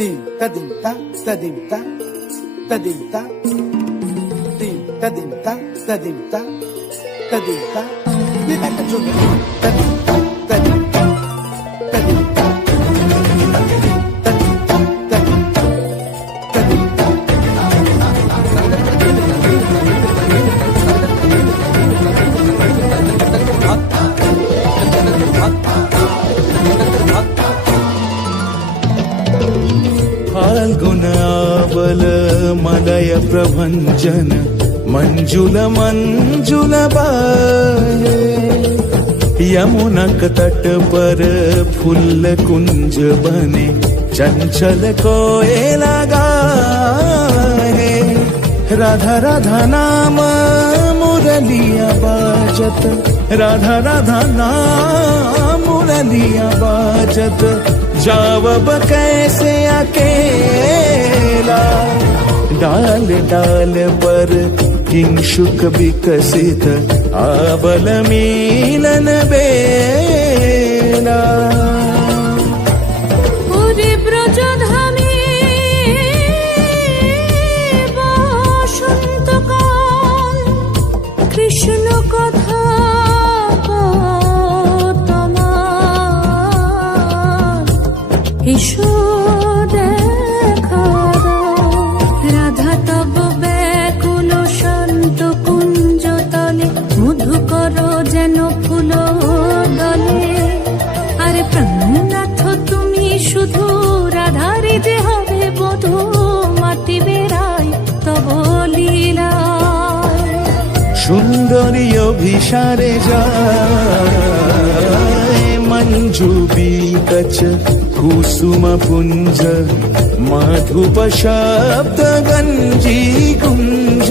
Dim ta dim ta ta dim ta ta dim ta dim ta dim ta ta dim ta ta dim ta. Đi lại cả chuông ta dim ta ta dim ta ta dim ta ta dim ta ta dim ta ta dim ta. फाल्गुनावल मलय प्रभंजन मंजुल मंजुल बाये यमुनक तट पर फूल कुंज बने चंचल कोयला गाए राधा राधा नाम मुरलिया बाजत राधा राधा नाम मुरलिया बाजत जावब कैसे अकेला डाल डाल पर किंशुक विकसित आबल मिलन बेला কৃষ্ণ কথা এসো দেখা রাধা তব ব্যাকুল শান্ত কুঞ্জ তলে মধুকর যেন ফুল দলে আরে প্রাণনাথ তুমি শুধু রাধারে যে হবে বধূ মাটি বেড়াই তব লীলা সুন্দরী অভিসারে যায় মঞ্জু বিকচ कुसुम पुंज मधुप शब्द गंजी कुंज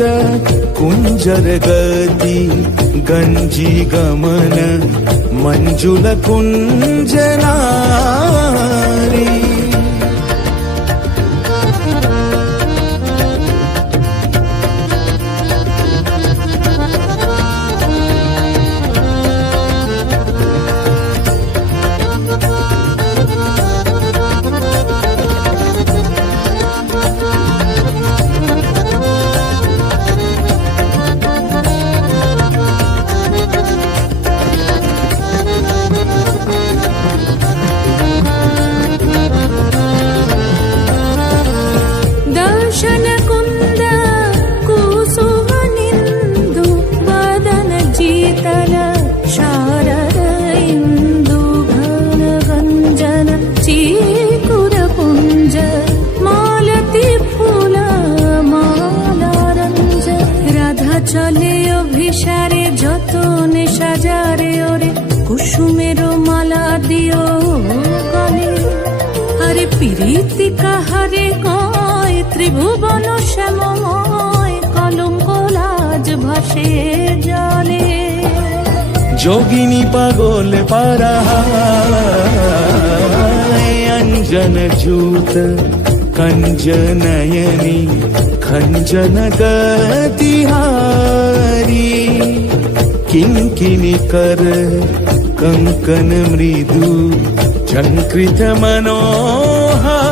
कुंजर गति गंजी गमन मंजुल कुंज नारी চলে অভিসারে যতনে সাজারে ওরে কুসুমের মালা দিও গলে আরে প্রীতি কাহারে কয় ত্রিভুবন শ্যামময় কলঙ্ক লাজ ভাসে জলে যোগিনী পাগল পারা अंजन जूत कंजनयनी खंजन गतिहारी किंकिनी कर कंकन मृदु झंकृत मनोहारी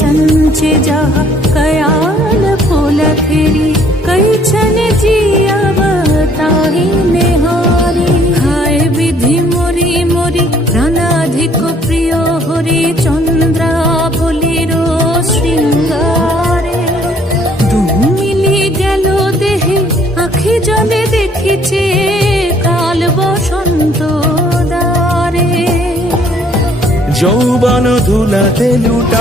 संचे जहा कयाल फूलखेरी कई छन जियाव ताही नेहारी हाय विधि मोरी मोरी रानाधिक प्रिय हरि चंद्रा बोलिरो श्रृंगारे दुमिली गेल देहे आखि जले देखिছে काल बसंत दारे যৌবন ধুলাতে লুটায়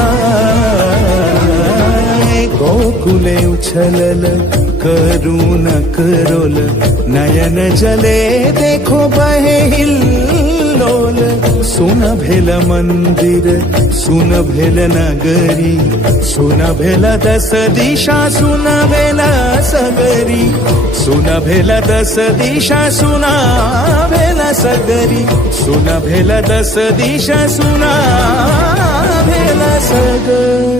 গোকুলে উছলল করুণ করোল নয়ন জলে দেখো বহে হিল हिल्लोल सुन भेल मंदिर सुन भेल नगरी सुन भेल 10 दिशा सुन भेल सगरी सुन भेल 10 दिशा सुन भेल सगरी सुन भेल 10 दिशा सुन भेल सगरी